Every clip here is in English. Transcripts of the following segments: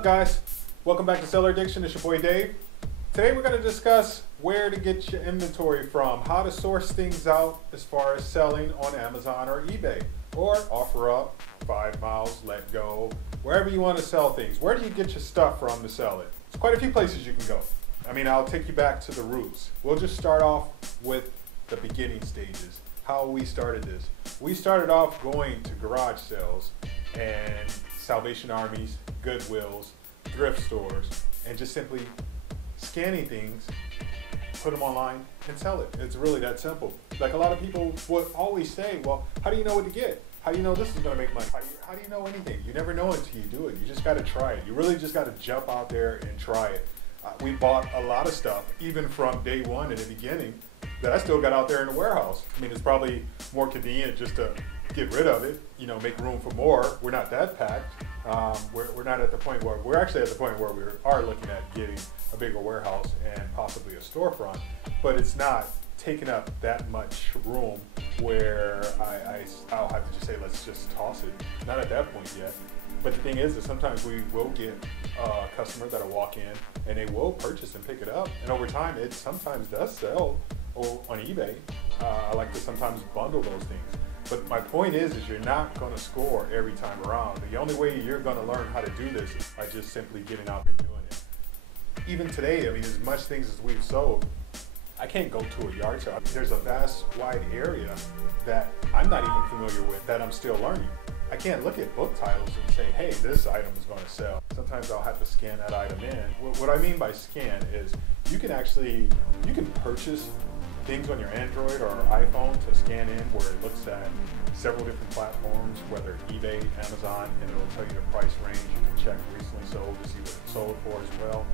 up, guys? Welcome back to Seller Addiction. It's your boy Dave. Today we're going to discuss where to get your inventory from, how to source things out as far as selling on Amazon or eBay, or OfferUp, 5 Miles, Let Go, wherever you want to sell things. Where do you get your stuff from to sell it? There's quite a few places you can go. I mean, I'll take you back to the roots. We'll just start off with the beginning stages, how we started this. We started off going to garage sales and Salvation Armies, Goodwills, thrift stores, and just simply scanning things, put them online, and sell it. It's really that simple. Like a lot of people would always say, well, how do you know what to get? How do you know this is going to make money? How do you know anything? You never know until you do it. You just got to try it. You really just got to jump out there and try it. We bought a lot of stuff, even from day one in the beginning, that I still got out there in the warehouse. I mean, it's probably more convenient just to get rid of it, you know, make room for more. We're not that packed. We're not at the point where, we're actually at the point where we are looking at getting a bigger warehouse and possibly a storefront, but it's not taking up that much room where I'll have to just say, let's just toss it. Not at that point yet. But the thing is that sometimes we will get a customer that'll walk in and they will purchase and pick it up. And over time, it sometimes does sell on eBay. I like to sometimes bundle those things. But my point is you're not going to score every time around. The only way you're going to learn how to do this is by just simply getting out and doing it. Even today, I mean, as much things as we've sold, I can't go to a yard sale. There's a vast, wide area that I'm not even familiar with that I'm still learning. I can't look at book titles and say, hey, this item is going to sell. Sometimes I'll have to scan that item in. What I mean by scan is you can purchase things on your Android or iPhone to scan in where it looks at several different platforms, whether eBay, Amazon, and it'll tell you the price range. You can check recently sold to see what it sold for as well.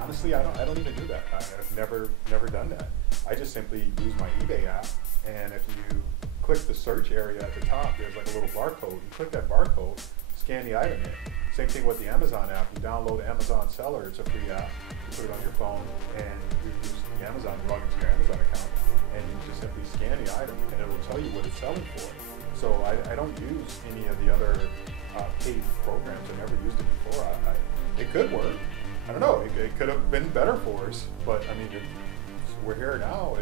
Honestly, I don't even do that. I've never done that. I just simply use my eBay app, and if you click the search area at the top, there's like a little barcode. You click that barcode, scan the item in. Same thing with the Amazon app. You download Amazon Seller. It's a free app. You put it on your phone, and you use the Amazon, you log into your Amazon account, and you just simply scan the item, and it'll tell you what it's selling for. So I don't use any of the other paid programs. I never used it before. It could work. I don't know. It could have been better for us, but I mean, we're here now.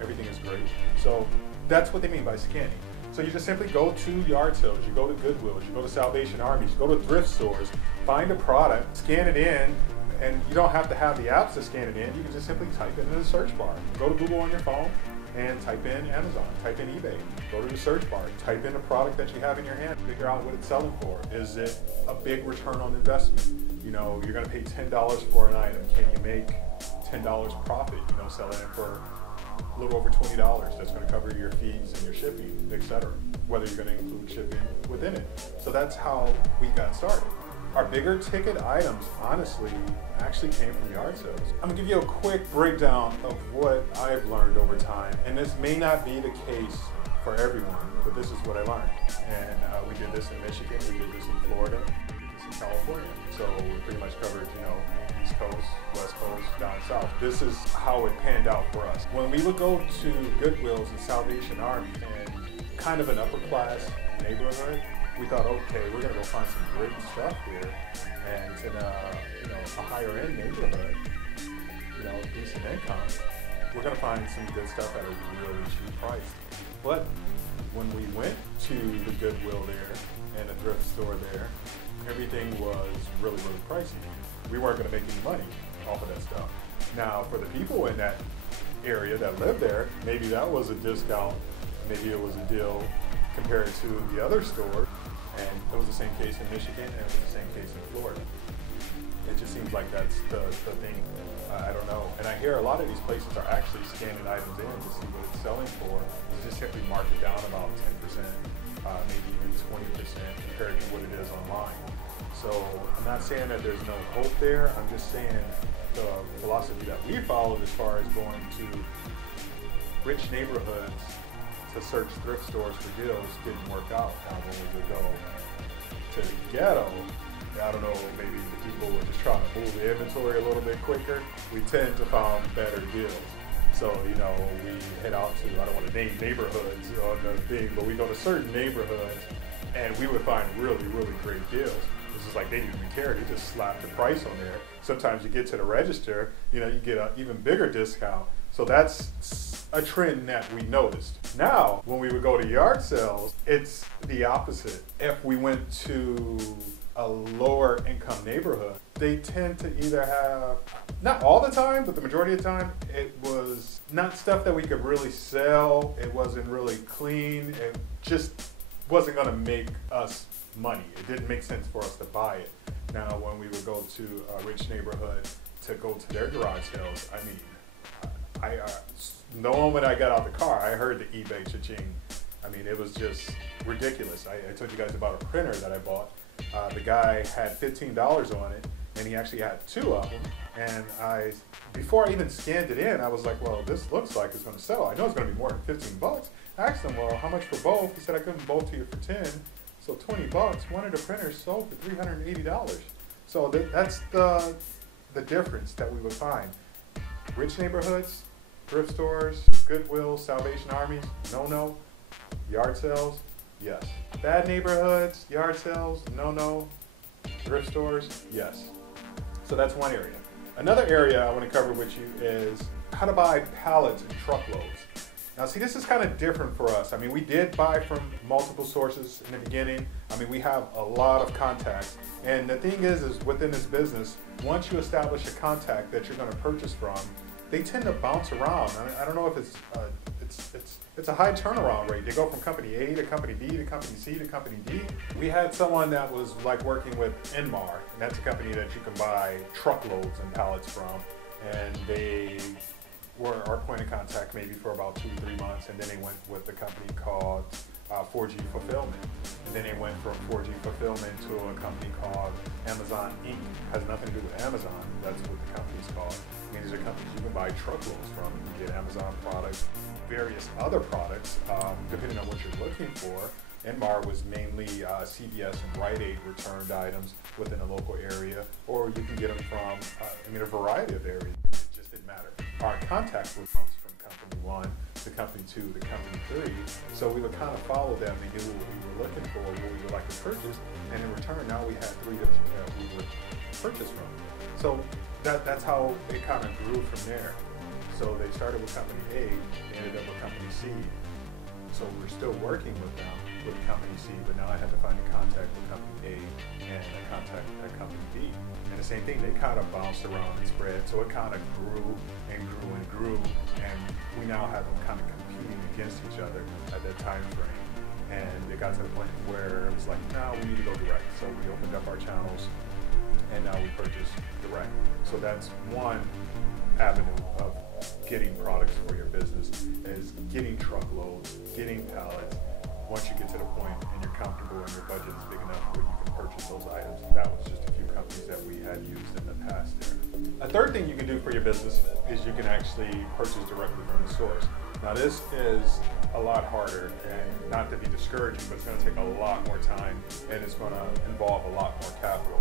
Everything is great. So that's what they mean by scanning. So you just simply go to yard sales, you go to Goodwills, you go to Salvation Armies, you go to thrift stores, find a product, scan it in, and you don't have to have the apps to scan it in. You can just simply type it in the search bar. Go to Google on your phone and type in Amazon, type in eBay. Go to the search bar, type in a product that you have in your hand, figure out what it's selling for. Is it a big return on investment? You know, you're gonna pay $10 for an item. Can you make $10 profit, you know, selling it for a little over $20? That's going to cover your fees and your shipping, etc. Whether you're going to include shipping within it. So that's how we got started. Our bigger ticket items, honestly, actually came from yard sales. I'm going to give you a quick breakdown of what I've learned over time. And this may not be the case for everyone, but this is what I learned. And we did this in Michigan, we did this in Florida, we did this in California. So we pretty much covered, you know, East Coast, West Coast, down south. This is how it panned out for us. When we would go to Goodwills and Salvation Army and kind of an upper class neighborhood, we thought, okay, we're gonna go find some great stuff here, and it's in a higher end neighborhood, you know, decent income. We're gonna find some good stuff at a really cheap price. But when we went to the Goodwill there and the thrift store there, everything was really, really pricey. We weren't going to make any money off of that stuff. Now, for the people in that area that lived there, maybe that was a discount, maybe it was a deal compared to the other store, and it was the same case in Michigan, and it was the same case in Florida. It just seems like that's the thing. I don't know. And I hear a lot of these places are actually scanning items in to see what it's selling for. It's just simply mark it down about 10%, maybe even 20% compared to what it is online. So I'm not saying that there's no hope there. I'm just saying the philosophy that we followed as far as going to rich neighborhoods to search thrift stores for deals didn't work out. Now when we would go to the ghetto, I don't know, maybe the people were just trying to move the inventory a little bit quicker. We tend to find better deals. So, you know, we head out to, I don't want to name neighborhoods on the thing, but we go to certain neighborhoods and we would find really, really great deals. It's just like they didn't even care. They just slapped the price on there. Sometimes you get to the register, you get an even bigger discount. So that's a trend that we noticed. Now, when we would go to yard sales, it's the opposite. If we went to a lower income neighborhood, they tend to either have, not all the time, but the majority of the time, it was not stuff that we could really sell. It wasn't really clean. It just wasn't gonna make us money. It didn't make sense for us to buy it. Now, when we would go to a rich neighborhood to go to their garage sales, I mean, the moment I got out the car, I heard the eBay cha-ching. I mean, it was just ridiculous. I told you guys about a printer that I bought. The guy had $15 on it, and he actually had 2 of them. And before I even scanned it in, I was like, well, this looks like it's gonna sell. I know it's gonna be more than 15 bucks. I asked him, well, how much for both? He said I couldn't both to you for 10. So 20 bucks, one of the printers sold for $380. So that's the difference that we would find. Rich neighborhoods, thrift stores, Goodwill, Salvation Armies, no. Yard sales, yes. Bad neighborhoods, yard sales, no. Thrift stores, yes. So that's one area. Another area I want to cover with you is how to buy pallets and truckloads. Now see, this is kind of different for us. I mean, we did buy from multiple sources in the beginning. I mean, we have a lot of contacts. And the thing is within this business, once you establish a contact that you're going to purchase from, they tend to bounce around. I don't know if it's a high turnaround rate. They go from company A to company B to company C to company D. We had someone that was like working with Enmar, and that's a company that you can buy truckloads and pallets from. And they were our point of contact maybe for about 2 to 3 months, and then they went with a company called 4G Fulfillment. And then they went from 4G Fulfillment to a company called Amazon Inc. Has nothing to do with Amazon. That's what the company's called. I mean, these are companies you can buy truckloads from. You get Amazon products, various other products, depending on what you're looking for. Enmar was mainly CVS and Rite Aid returned items within a local area, or you can get them from, a variety of areas. It just didn't matter. Our contact would bounce from company 1 to company 2 to company 3, so we would kind of follow them. They knew what we were looking for, what we would like to purchase, and in return, now we had 3 different that we would purchase from. So that's how it kind of grew from there. So they started with company A, they ended up with company C. So we're still working with them, with company C, but now I had to find a contact with company A and a contact at company B. And the same thing, they kind of bounced around and spread, so it kind of grew and grew and grew, and we now have them kind of competing against each other at that time frame. And it got to the point where it was like, now we need to go direct. So we opened up our channels, and now we purchase direct. So that's one avenue of getting products for your business, is getting truckloads, getting pallets. Once you get to the point and you're comfortable and your budget is big enough where you can purchase those items. That was just a few companies that we had used in the past there. A third thing you can do for your business is you can actually purchase directly from the source. Now this is a lot harder, and not to be discouraging, but it's going to take a lot more time, and it's going to involve a lot more capital.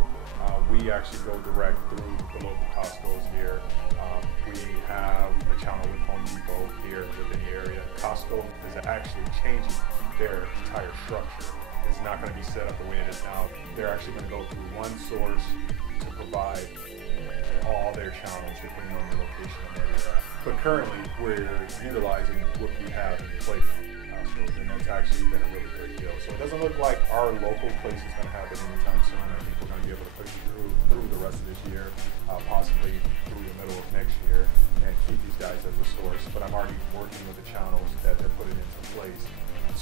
We actually go direct through the local Costco's here. We have a channel with Home Depot here within the area. Costco is actually changing their entire structure. It's not going to be set up the way it is now. They're actually going to go through one source to provide all their channels depending on the location and where they're at. But currently, we're utilizing what we have in place from Costco's, and that's actually been a really great deal. So it doesn't look like our local place is going to happen anytime soon. I think we're going to be able to push through the rest of this year, possibly through the middle of next year, and keep these guys as a source. But I'm already working with the channels that they're putting into place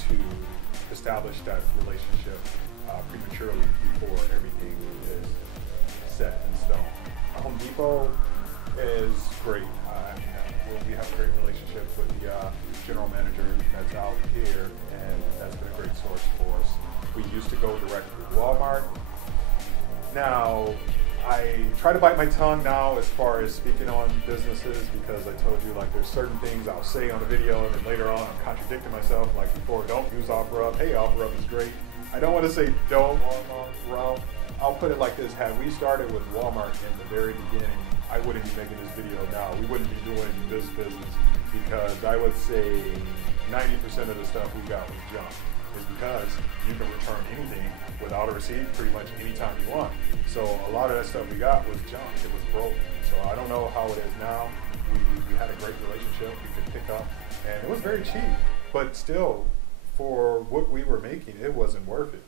to establish that relationship prematurely before everything is set in stone. Home Depot is great. We have a great relationship with the general manager that's out here, and that's been a great source for us. We used to go direct with Walmart. Now, I try to bite my tongue now as far as speaking on businesses, because I told you, like, there's certain things I'll say on a video and then later on I'm contradicting myself. Like before, don't use OfferUp. Hey, OfferUp is great. I don't want to say don't Walmart. I'll put it like this. Had we started with Walmart in the very beginning, I wouldn't be making this video now. We wouldn't be doing this business, because I would say 90% of the stuff we got was junk. is because you can return anything without a receipt pretty much anytime you want. So a lot of that stuff we got was junk. It was broke. So I don't know how it is now. We had a great relationship. We could pick up, and it was very cheap. But still, for what we were making, it wasn't worth it.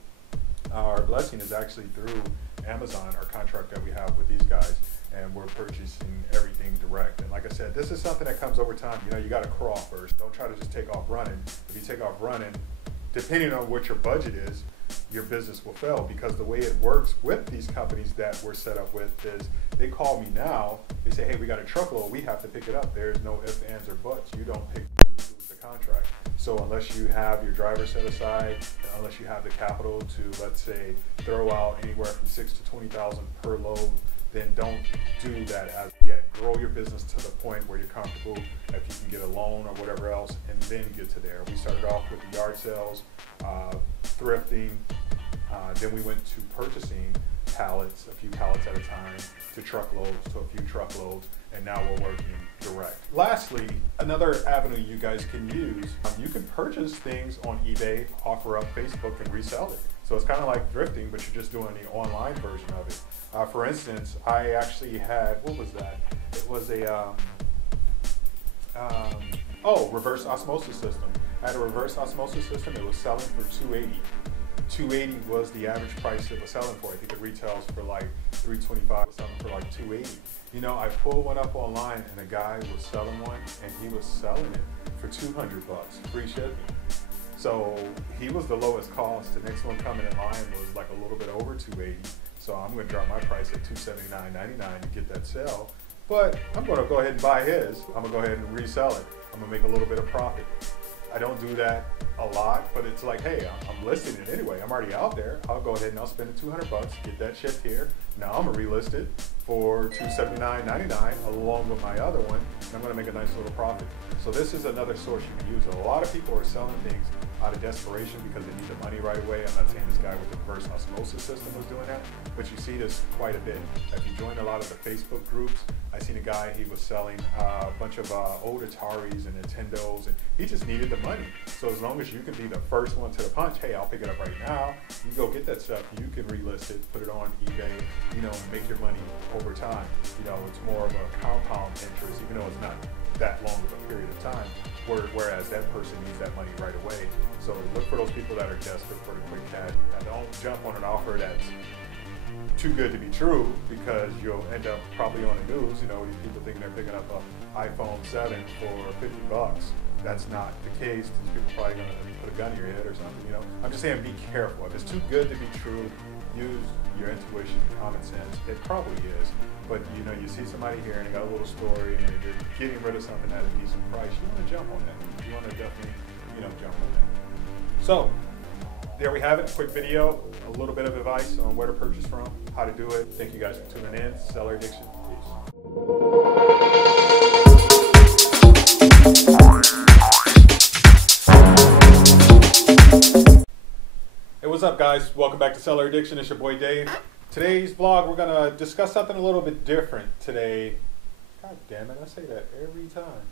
Our blessing is actually through Amazon, our contract that we have with these guys, and we're purchasing everything direct. And like I said, this is something that comes over time. You know, you got to crawl first. Don't try to just take off running. If you take off running, depending on what your budget is, your business will fail, because the way it works with these companies that we're set up with is they call me now, they say, hey, we got a truckload, we have to pick it up. There's no ifs, ands, or buts. You don't pick it up, you lose the contract. So unless you have your driver set aside, unless you have the capital to, let's say, throw out anywhere from $6,000 to $20,000 per load, then don't do that as yet. Grow your business to the point where you're comfortable, if you can get a loan or whatever else, and then get to there. We started off with the yard sales, thrifting, then we went to purchasing pallets, a few pallets at a time, to truckloads, to a few truckloads, and now we're working direct. Lastly, another avenue you guys can use, you can purchase things on eBay, offer up Facebook, and resell it. So it's kind of like thrifting, but you're just doing the online version of it. For instance, I actually had, what was that? It was a, reverse osmosis system. I had a reverse osmosis system. It was selling for $280. $280 was the average price it was selling for. I think it retails for like $325, was selling for like $280. You know, I pulled one up online and a guy was selling one, and he was selling it for $200, free shipping. So he was the lowest cost. The next one coming in line was like a little bit over $280. So I'm going to drop my price at $279.99 to get that sale. But I'm going to go ahead and buy his. I'm going to go ahead and resell it. I'm going to make a little bit of profit. I don't do that a lot, but it's like, hey, I'm listing it anyway. I'm already out there. I'll go ahead and I'll spend the $200, get that shipped here. Now I'm going to relist it for $279.99 along with my other one, and I'm going to make a nice little profit. So this is another source you can use. A lot of people are selling things out of desperation because they need the money right away. I'm not saying this guy with the reverse osmosis system was doing that, but you see this quite a bit. If you join a lot of the Facebook groups, I seen a guy, he was selling a bunch of old Ataris and Nintendos, and he just needed the money. So as long as you can be the first one to the punch, hey, I'll pick it up right now, you go get that stuff, you can relist it, put it on eBay, you know, and make your money over time. You know, it's more of a compound interest, even though it's not that long of a period of time, whereas that person needs that money right away. So look for those people that are desperate for the quick cash. Now, don't jump on an offer that's too good to be true, because you'll end up probably on the news. You know, these people think they're picking up an iPhone 7 for $50. That's not the case. These people are probably gonna put a gun in your head or something, you know. I'm just saying, be careful. If it's too good to be true, use your intuition, common sense. It probably is. But you know, you see somebody here and they got a little story and they're getting rid of something at a decent price, you want to jump on that. You want to definitely, you know, jump on that. So, there we have it, quick video, a little bit of advice on where to purchase from, how to do it. Thank you guys for tuning in. Seller Addiction, peace. Hey, what's up guys? Welcome back to Seller Addiction. It's your boy Dave. Today's vlog, we're gonna discuss something a little bit different today. God damn it, I say that every time.